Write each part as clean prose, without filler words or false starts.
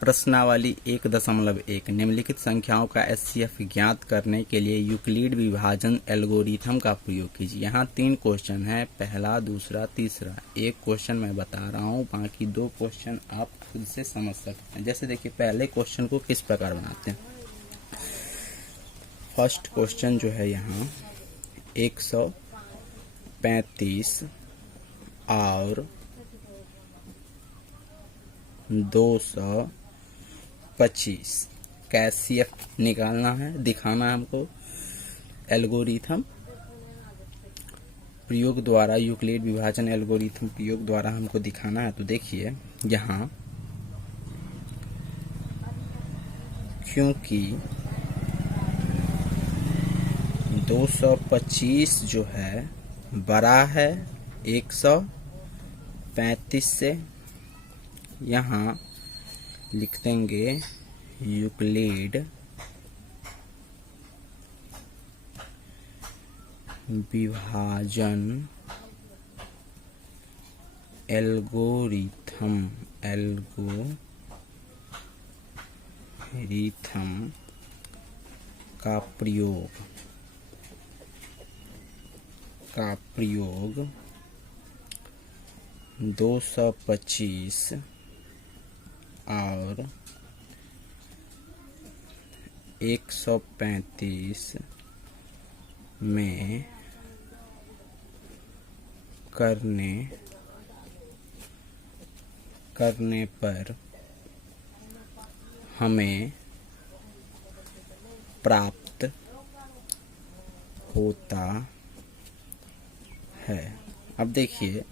प्रश्नावली 1.1 निम्नलिखित संख्याओं का एचसीएफ ज्ञात करने के लिए यूक्लिड विभाजन एल्गोरिथम का प्रयोग कीजिए। यहाँ 3 क्वेश्चन है, पहला, दूसरा, तीसरा। एक क्वेश्चन मैं बता रहा हूँ, बाकी 2 क्वेश्चन आप खुद से समझ सकते हैं। जैसे देखिए, पहले क्वेश्चन को किस प्रकार बनाते हैं। फर्स्ट क्वेश्चन जो है यहाँ 135 और 225 कैसीएफ निकालना है, दिखाना है हमको। एल्गोरिथम प्रयोग द्वारा, यूक्लिड विभाजन एल्गोरिथम प्रयोग द्वारा हमको दिखाना है। तो देखिए यहाँ, क्योंकि 225 जो है बड़ा है 135 से, यहाँ लिख देंगे यूक्लिड विभाजन एल्गोरिथम का प्रयोग 225 और 135 में करने पर हमें प्राप्त होता है। अब देखिए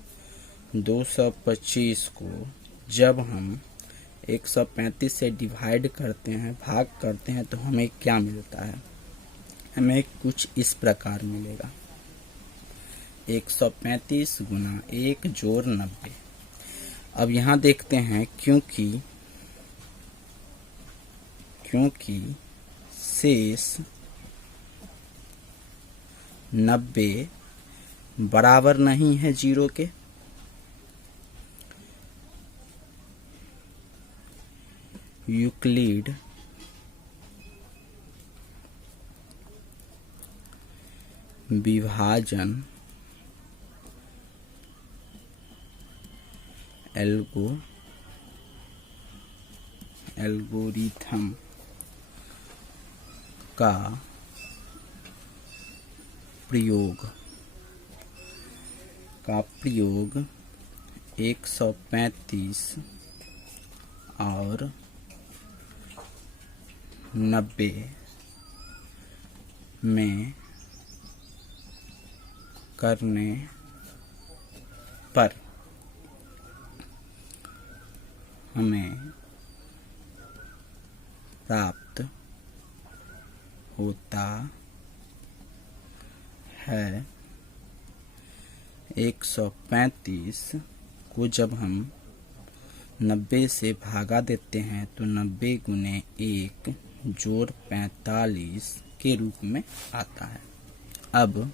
225 को जब हम 135 से डिवाइड करते हैं, भाग करते हैं, तो हमें क्या मिलता है। हमें कुछ इस प्रकार मिलेगा, 135 गुना 1 जोड़ 90। अब यहाँ देखते हैं, क्योंकि शेष 90 बराबर नहीं है 0 के, यूक्लिड विभाजन एल्गोरिथम का प्रयोग 135 और 90 में करने पर हमें प्राप्त होता है। 135 को जब हम 90 से भागा देते हैं तो 90 गुने 1 जोड़ 45 के रूप में आता है। अब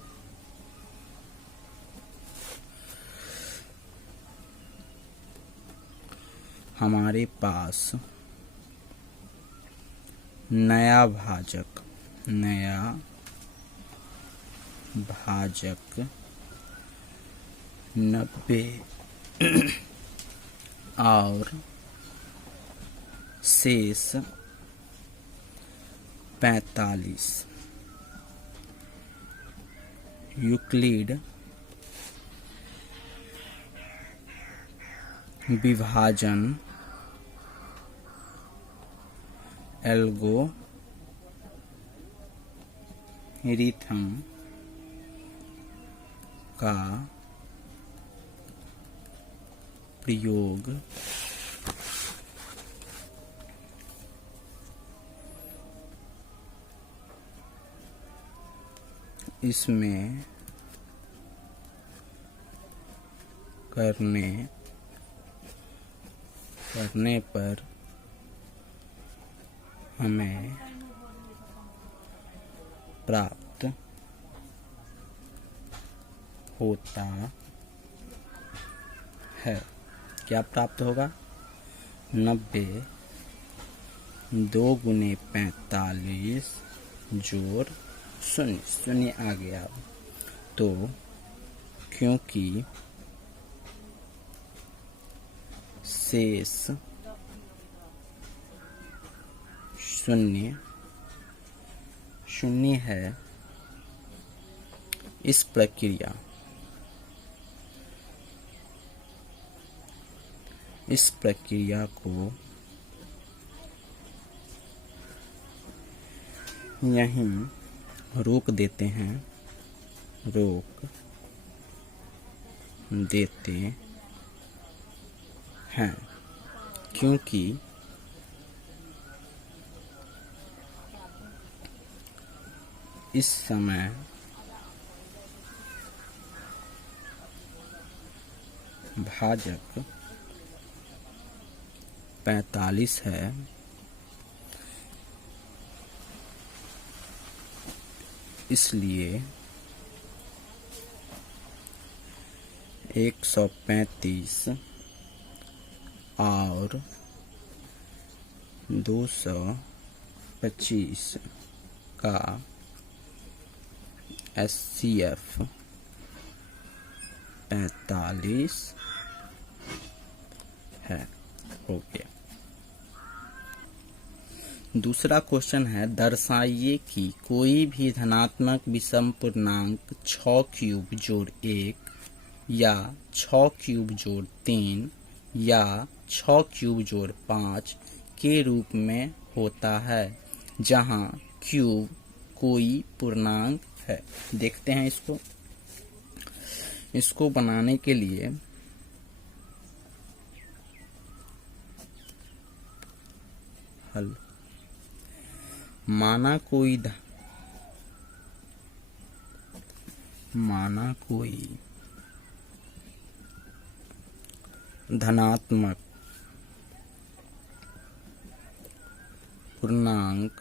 हमारे पास नया भाजक 90 और शेष 45 यूक्लिड विभाजन एल्गोरिथम का प्रयोग इसमें करने पर हमें प्राप्त होता है। क्या प्राप्त होगा? 90 2 गुने 45 जोड़ 0, 0 आ गया। तो क्योंकि शेष 0 0 है, इस प्रक्रिया को यहीं रोक देते हैं, क्योंकि इस समय भाजक 45 है, इसलिए 135 और 225 का HCF 45 है। हो गया। दूसरा क्वेश्चन है, दर्शाइए कि कोई भी धनात्मक विषम पूर्णांक 6 क्यूब जोड़ 1 या 6 क्यूब जोड़ 3 या 6 क्यूब जोड़ 5 के रूप में होता है, जहां क्यूब कोई पूर्णांक है। देखते हैं इसको बनाने के लिए हल। माना कोई धनात्मक पूर्णांक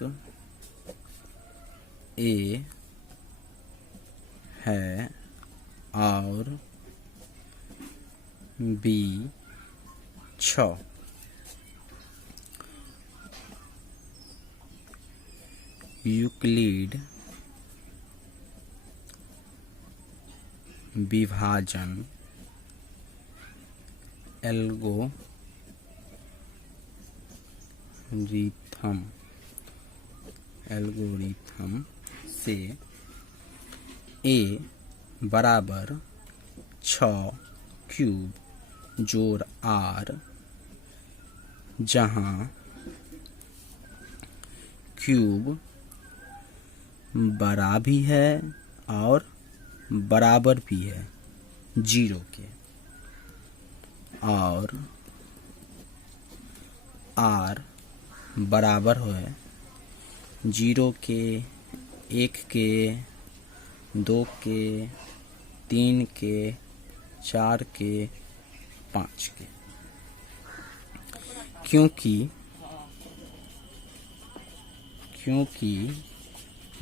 A है और B 6। यूक्लिड विभाजन एल्गोरिथम से A बराबर 6 क्यूब जोड़ R, जहां क्यूब बड़ा भी है और बराबर भी है 0 के, और R बराबर है 0 के, 1 के, 2 के, 3 के, 4 के, 5 के। क्योंकि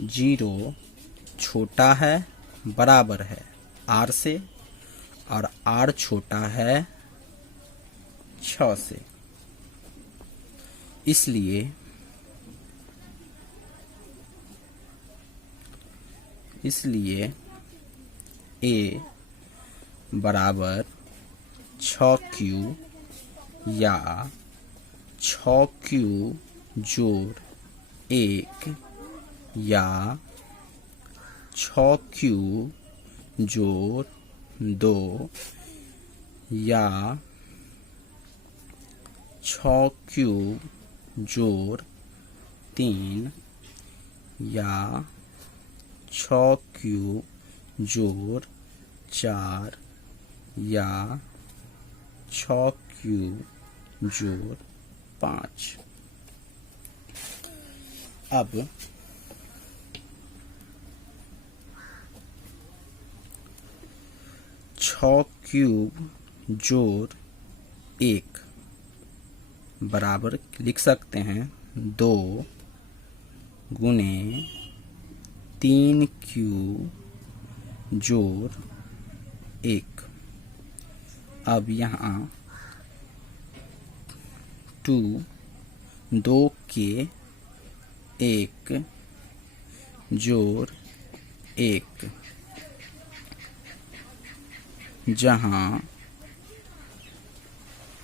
0 छोटा है, बराबर है R से, और R छोटा है 6 से, इसलिए A बराबर 6 क्यूब या 6 क्यूब जोड़ 1 या 6 क्यूब जोड़ 2 या 6 क्यूब जोड़ 3 या 6 क्यूब जोड़ 4 या 6 क्यूब जोड़ 5। अब छः क्यूब जोड़ 1 बराबर लिख सकते हैं 2 गुने 3 क्यूब जोड़ 1। अब यहाँ 2 2 के 1 जोड़ 1, जहाँ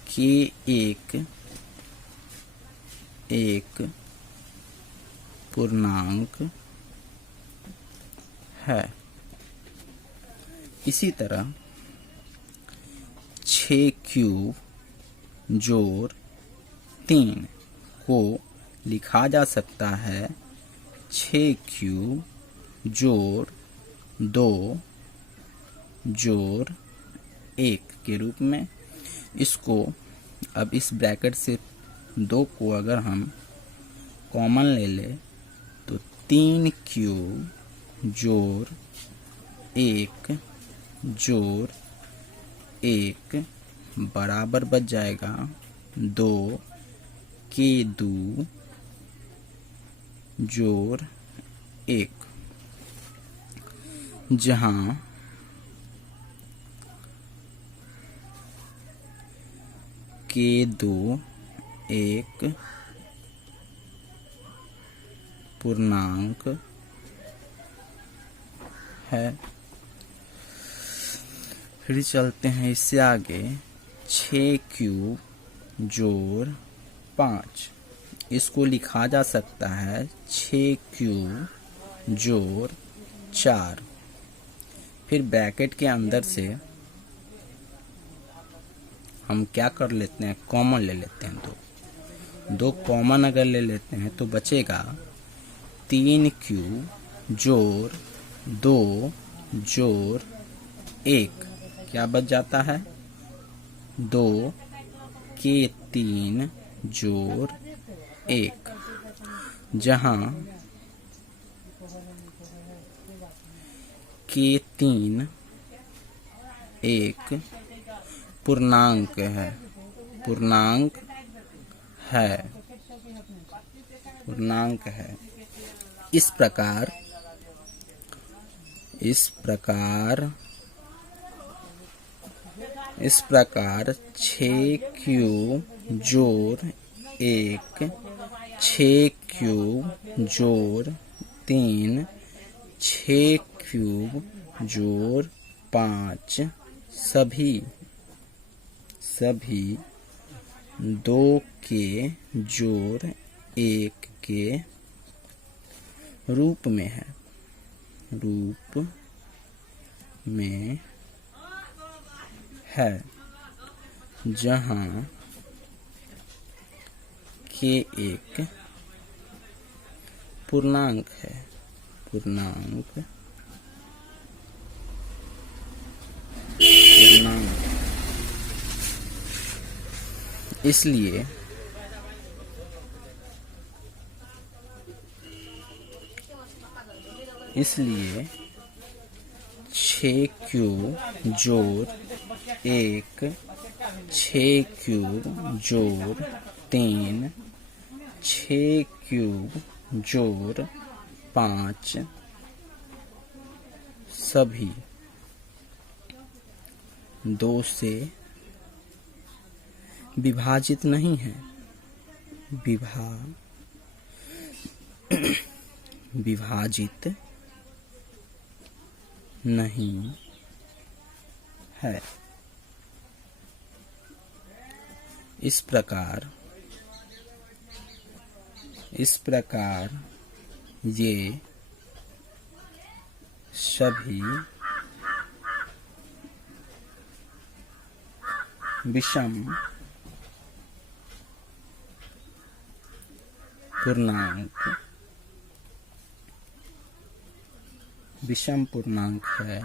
के एक पूर्णांक है। इसी तरह 6 क्यूब जोड़ 3 को लिखा जा सकता है 6 क्यूब जोड़ 2 जोड़ 1 के रूप में। इसको अब इस ब्रैकेट से 2 को अगर हम कॉमन ले ले तो 3 क्यूब जोड़ 1 जोड़ 1 बराबर बच जाएगा 2 के 2 जोड़ 1, जहाँ के 2 एक पूर्णांक है। फिर चलते हैं इससे आगे। 6 क्यूब जोड़ 5, इसको लिखा जा सकता है 6 क्यूब जोड़ 4। फिर ब्रैकेट के अंदर से हम क्या कर लेते हैं, कॉमन ले लेते हैं। 2 कॉमन अगर ले लेते हैं तो बचेगा 3 क्यूब जोड़ 2 जोड़ 1, क्या बच जाता है 2 के 3 जोड़ 1, जहाँ के 3 एक पूर्णांक है, पूर्णांक है। इस प्रकार 6 क्यूब जोड़ 1, 6 क्यूब जोड़ 3, 6 क्यूब जोड़ 5 सभी 2 के जोड़ 1 के रूप में है, जहाँ के एक पूर्णांक है, इसलिए इसलिए 6 क्यूब जोड़ 1, 6 क्यूब जोड़ 3, 6 क्यूब जोड़ 5 सभी 2 से विभाजित नहीं है, विभाजित नहीं है। इस प्रकार ये सभी विषम पूर्णांक है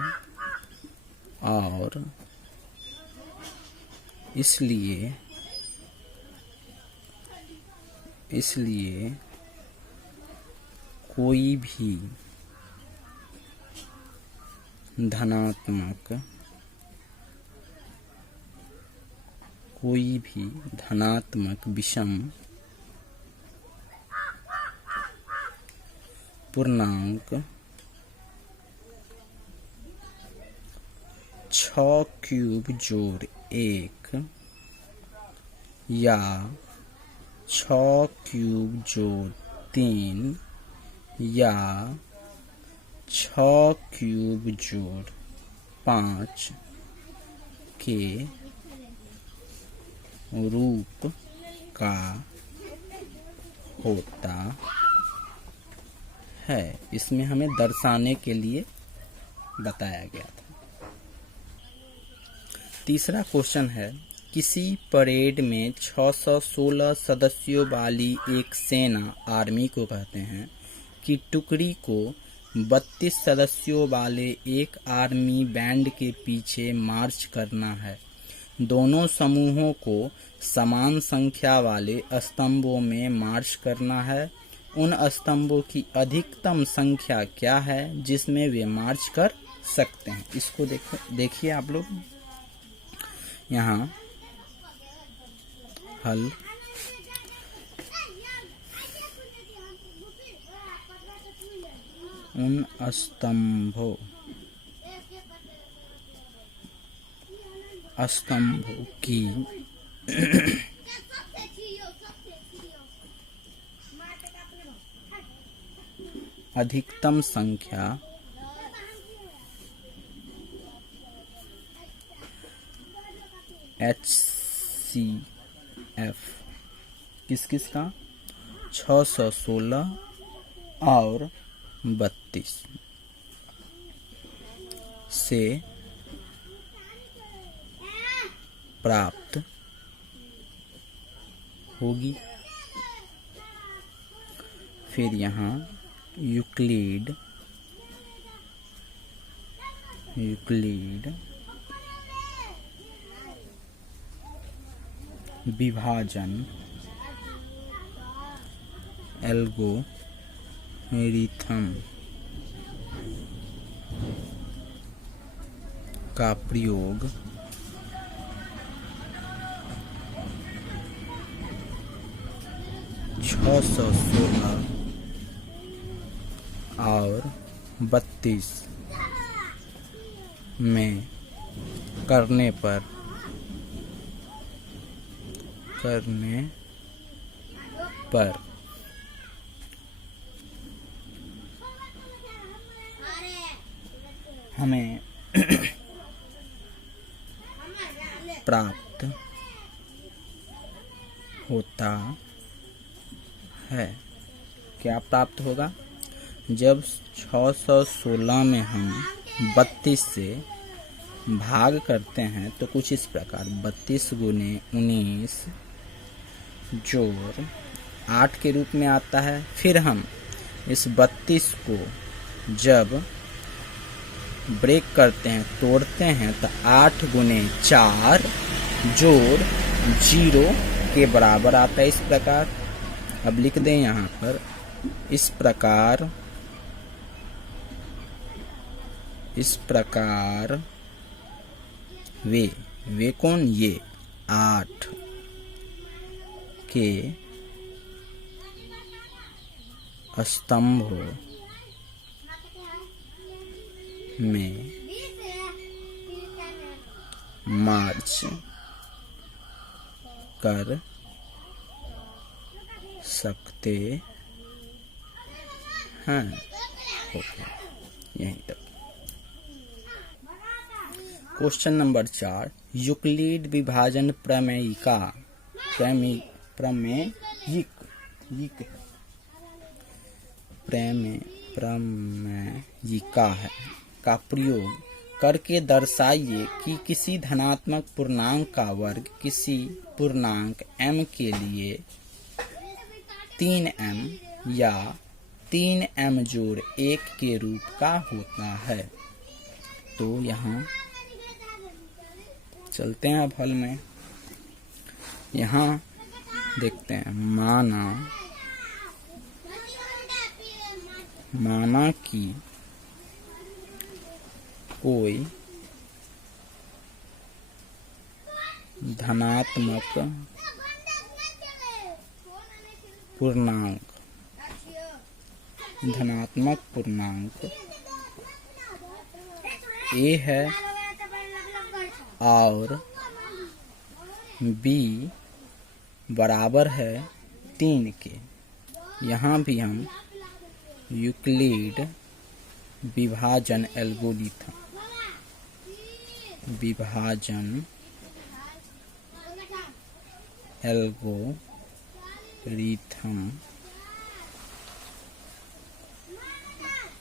और इसलिए कोई भी धनात्मक विषम पूर्णांक 6 क्यूब जोड़ 1 या 6 क्यूब जोड़ 3 या 6 क्यूब जोड़ 5 के रूप का होता है। इसमें हमें दर्शाने के लिए बताया गया था। तीसरा क्वेश्चन है, किसी परेड में 616 सदस्यों वाली एक सेना आर्मी को कहते हैं कि टुकड़ी को 32 सदस्यों वाले एक आर्मी बैंड के पीछे मार्च करना है। दोनों समूहों को समान संख्या वाले स्तंभों में मार्च करना है। उन स्तंभों की अधिकतम संख्या क्या है जिसमें वे मार्च कर सकते हैं। इसको देखिए आप लोग यहाँ हल। उन स्तंभों की अधिकतम संख्या HCF किस का 616 और 32 से प्राप्त होगी। फिर यहाँ यूक्लिड विभाजन एल्गोरिथम का प्रयोग छः सौ 16 और 32 में करने पर हमें प्राप्त होता है। क्या प्राप्त होगा? जब 616 में हम 32 से भाग करते हैं तो कुछ इस प्रकार 32 गुने 19 जोड़ 8 के रूप में आता है। फिर हम इस 32 को जब ब्रेक करते हैं, तोड़ते हैं, तो 8 गुने 4 जोड़ 0 के बराबर आता है। इस प्रकार अब लिख दें यहाँ पर, इस प्रकार वे कौन? ये 8 के स्तंभों में मार्च कर सकते हैं। ओके, यहीं तक। क्वेश्चन नंबर 4, यूक्लिड विभाजन प्रमेयिका है का प्रयोग करके दर्शाइए कि किसी धनात्मक पूर्णांक का वर्ग किसी पूर्णांक m के लिए 3m या 3m जोड़ 1 के रूप का होता है। तो यहाँ चलते हैं अब हल में। यहाँ देखते हैं, माना कि कोई धनात्मक पूर्णांक a है और b बराबर है 3 के। यहाँ भी हम यूक्लिड विभाजन एल्गोरिथम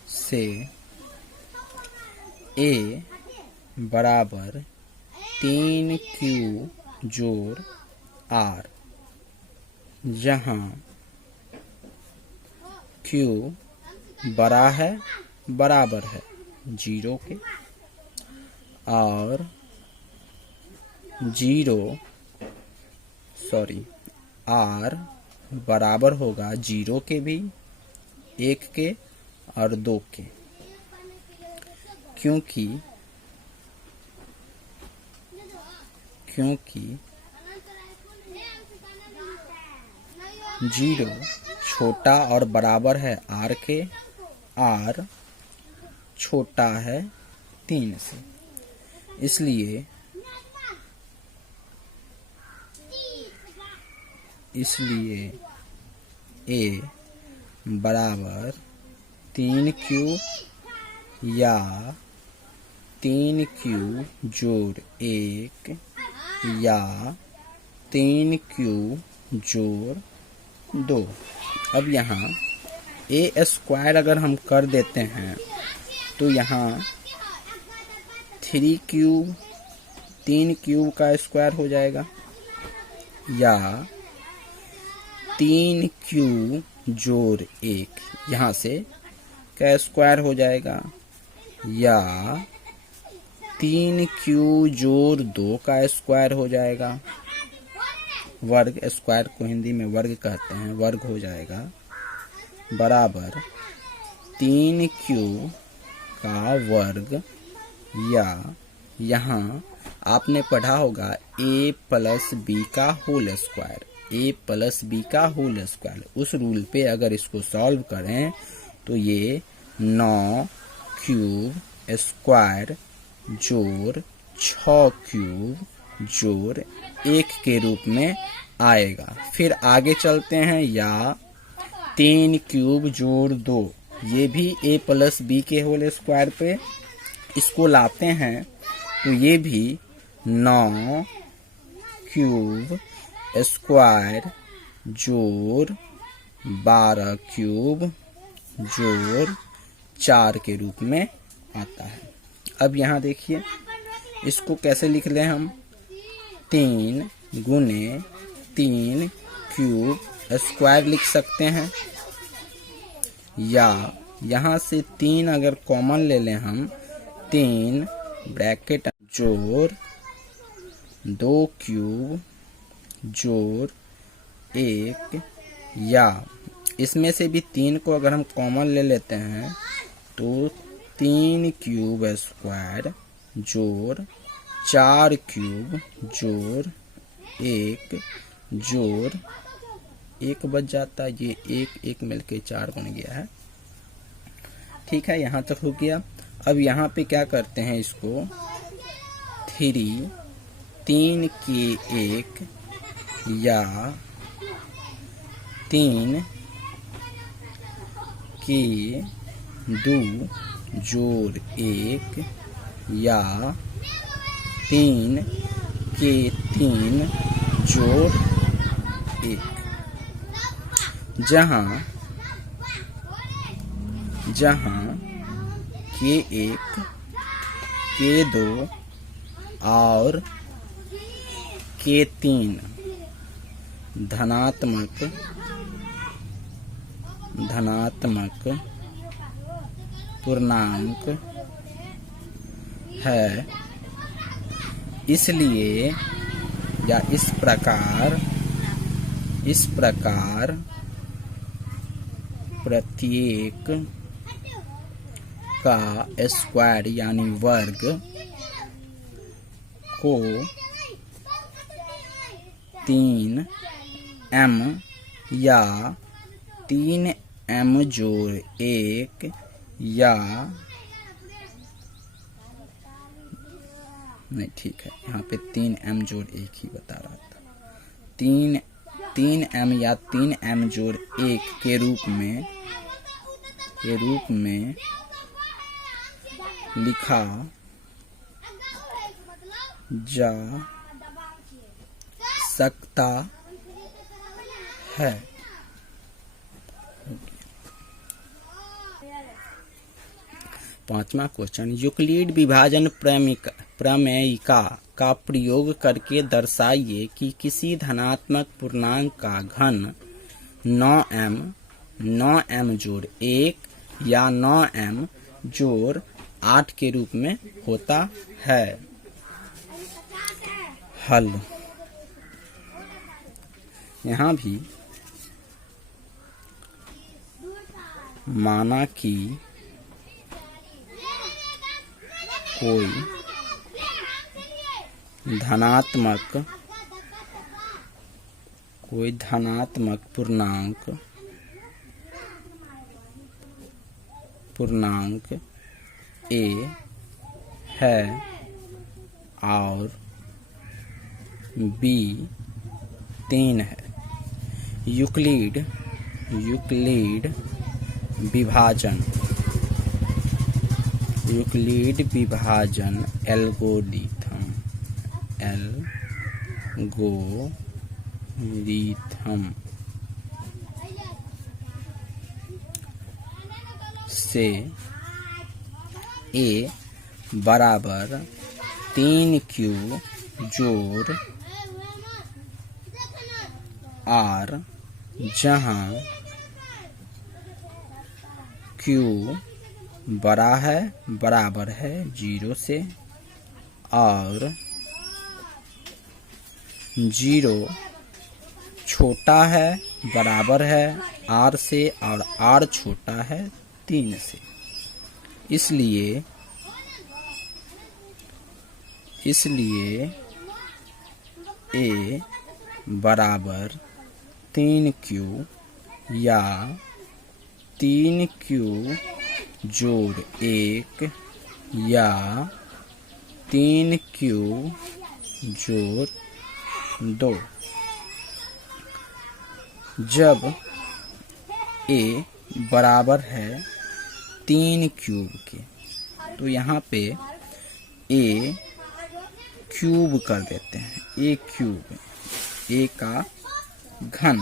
से A बराबर 3Q जोड़ R, जहाँ Q बराबर है 0 के और R बराबर होगा 0 के भी, 1 के और 2 के, क्योंकि 0 छोटा और बराबर है R के, R छोटा है 3 से, इसलिए A बराबर 3Q या 3Q जोड़ 1 या 3Q जोड़ 2। अब यहाँ A स्क्वायर अगर हम कर देते हैं तो यहाँ 3Q का स्क्वायर हो जाएगा, या 3Q जोड़ 1 यहाँ से का स्क्वायर हो जाएगा, या 3Q जोड़ 2 का स्क्वायर हो जाएगा। वर्ग, स्क्वायर को हिंदी में वर्ग कहते हैं, वर्ग हो जाएगा बराबर 3Q का वर्ग, या यहाँ आपने पढ़ा होगा A प्लस बी का whole square, A plus b का होल स्क्वायर। उस रूल पे अगर इसको सॉल्व करें तो ये 9 क्यूब स्क्वायर जोड़ 6 क्यूब जोड़ 1 के रूप में आएगा। फिर आगे चलते हैं, या 3 क्यूब जोड़ 2, ये भी A प्लस बी के होल स्क्वायर पे इसको लाते हैं तो ये भी 9 क्यूब स्क्वायर जोड़ 12 क्यूब जोड़ 4 के रूप में आता है। अब यहाँ देखिए इसको कैसे लिख लें हम, 3 गुने 3 क्यूब स्क्वायर लिख सकते हैं, या यहाँ से 3 अगर कॉमन ले लें हम, 3 ब्रैकेट जोड़ 2 क्यूब जोड़ 1, या इसमें से भी 3 को अगर हम कॉमन ले लेते हैं तो 3 क्यूब स्क्वायर जोड़ 4 क्यूब जोड़ 1 जोड़ 1 बच जाता है, ये 1 मिलके 4 बन गया है। ठीक है, यहाँ तक हो गया। अब यहाँ पे क्या करते हैं, इसको 3 के 1 या 3 के 2 जोड़ 1 या 3 के 3 जोड़ 1, जहाँ के 1 के 2 और के 3 धनात्मक पूर्णांक है, इसलिए या इस प्रकार प्रत्येक का स्क्वायर यानी वर्ग को 3m या 3m जोड़ 1 या नहीं, ठीक है, यहाँ पे 3m जोड़ 1 ही बता रहा था, 3m या 3m जोड़ 1 के रूप में लिखा जा सकता है। पांचवा क्वेश्चन, यूक्लिड विभाजन प्रमेयिका का प्रयोग करके दर्शाइए कि किसी धनात्मक पूर्णांक का घन 9m जोड़ 1 या 9m जोड़ 8 के रूप में होता है। हल। यहाँ भी माना कि कोई धनात्मक पूर्णांक a है और b 3 है। यूक्लिड विभाजन एल्गोरिथम से a बराबर 3q जोड़ r, जहां q बराबर है 0 से और 0 छोटा है बराबर है r से और r छोटा है 3 से। इसलिए a बराबर 3q या 3q जोड़ 1 या 3q जोड़ 2। जब a बराबर है 3 क्यूब के, तो यहाँ पे a क्यूब कर देते हैं। a क्यूब, a का घन।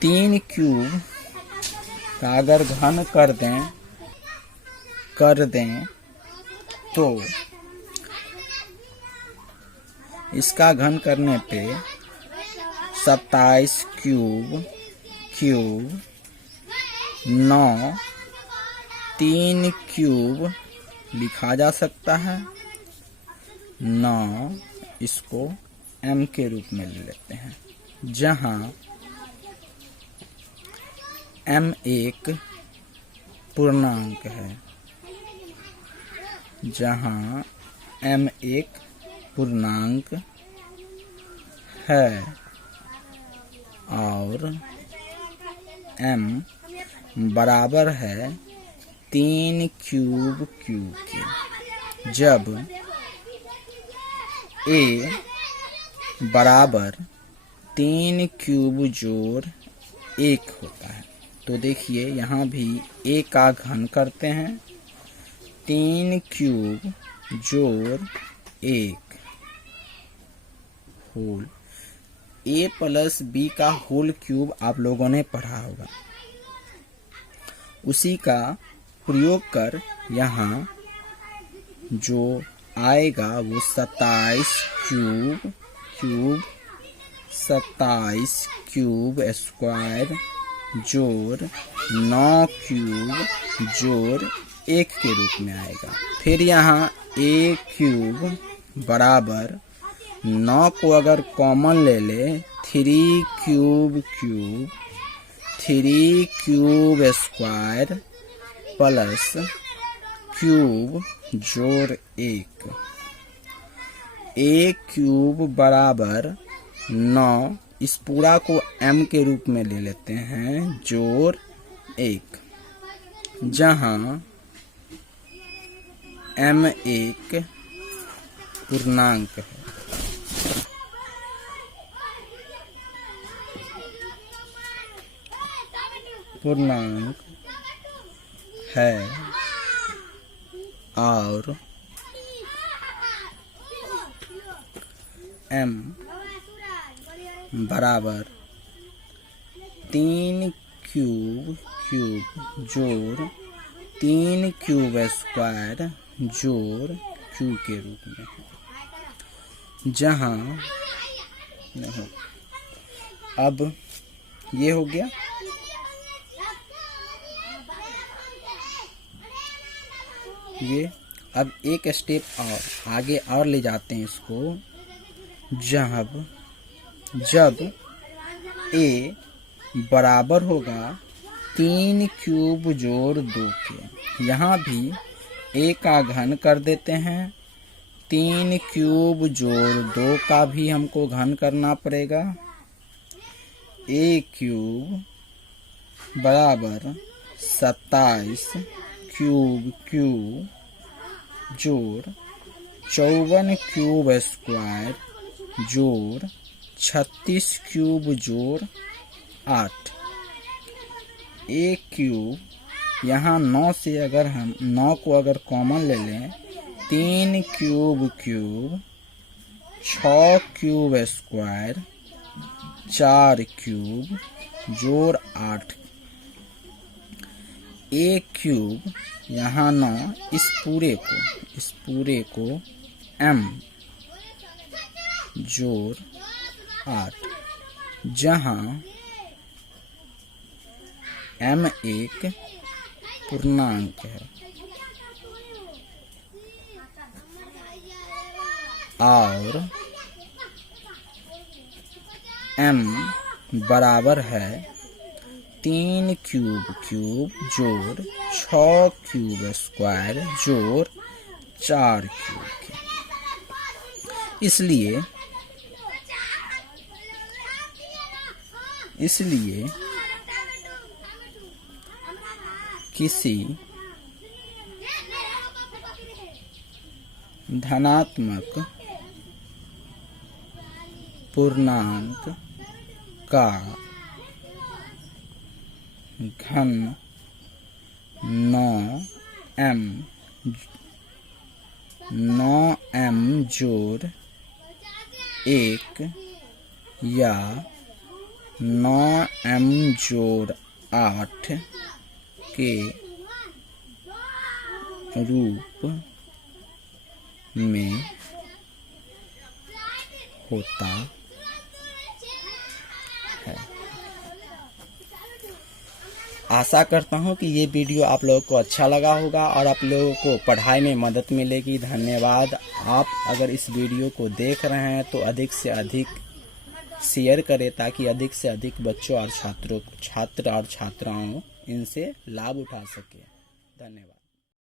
3 क्यूब का अगर घन कर दें तो इसका घन करने पे 27 क्यूब 9 3 क्यूब लिखा जा सकता है। 9 इसको m के रूप में ले लेते हैं, जहां m एक पूर्णांक है, और m बराबर है 3 क्यूब के। जब a बराबर 3 क्यूब जोड़ 1 होता है, तो देखिए यहाँ भी a का घन करते हैं। 3 क्यूब जोड़ 1 होल, a प्लस b का होल क्यूब आप लोगों ने पढ़ा होगा। उसी का प्रयोग कर यहाँ जो आएगा वो 27 क्यूब स्क्वायर जोड़ 9 क्यूब जोड़ 1 के रूप में आएगा। फिर यहाँ a क्यूब बराबर 9 को अगर कॉमन ले ले 3 क्यूब स्क्वायर प्लस क्यूब जोड़ 1, a क्यूब बराबर 9, इस पूरा को m के रूप में ले लेते हैं जोड़ 1, जहां m एक पूर्णांक है। पूर्णांक है और m बराबर 3 क्यूब जोड़ 3 क्यूब स्क्वायर जोड़ q के रूप में, जहां अब ये हो गया। ये अब एक स्टेप और आगे और ले जाते हैं इसको, जब a बराबर होगा 3 क्यूब जोड़ 2 के। यहाँ भी a का घन कर देते हैं, 3 क्यूब जोड़ 2 का भी हमको घन करना पड़ेगा। a क्यूब बराबर 27 क्यूब जोड़ 54 क्यूब स्क्वायर जोड़ 36 क्यूब जोड़ 8। a क्यूब यहाँ 9 से अगर हम 9 को अगर कॉमन ले लें, 3 क्यूब 6 क्यूब स्क्वायर 4 क्यूब जोड़ 8। a क्यूब यहाँ 9, इस पूरे को m जोड़ 8, जहाँ m एक पूर्णांक है और m बराबर है 3 क्यूब जोड़ 6 क्यूब स्क्वायर जोड़ 4 क्यूब के। इसलिए किसी धनात्मक पूर्णांक का घन 9m जोड़ 1 या 9m जोड़ 8 के रूप में होता है। आशा करता हूँ कि ये वीडियो आप लोगों को अच्छा लगा होगा और आप लोगों को पढ़ाई में मदद मिलेगी। धन्यवाद। आप अगर इस वीडियो को देख रहे हैं तो अधिक से अधिक शेयर करें ताकि अधिक से अधिक बच्चों और छात्र और छात्राओं इनसे लाभ उठा सके। धन्यवाद।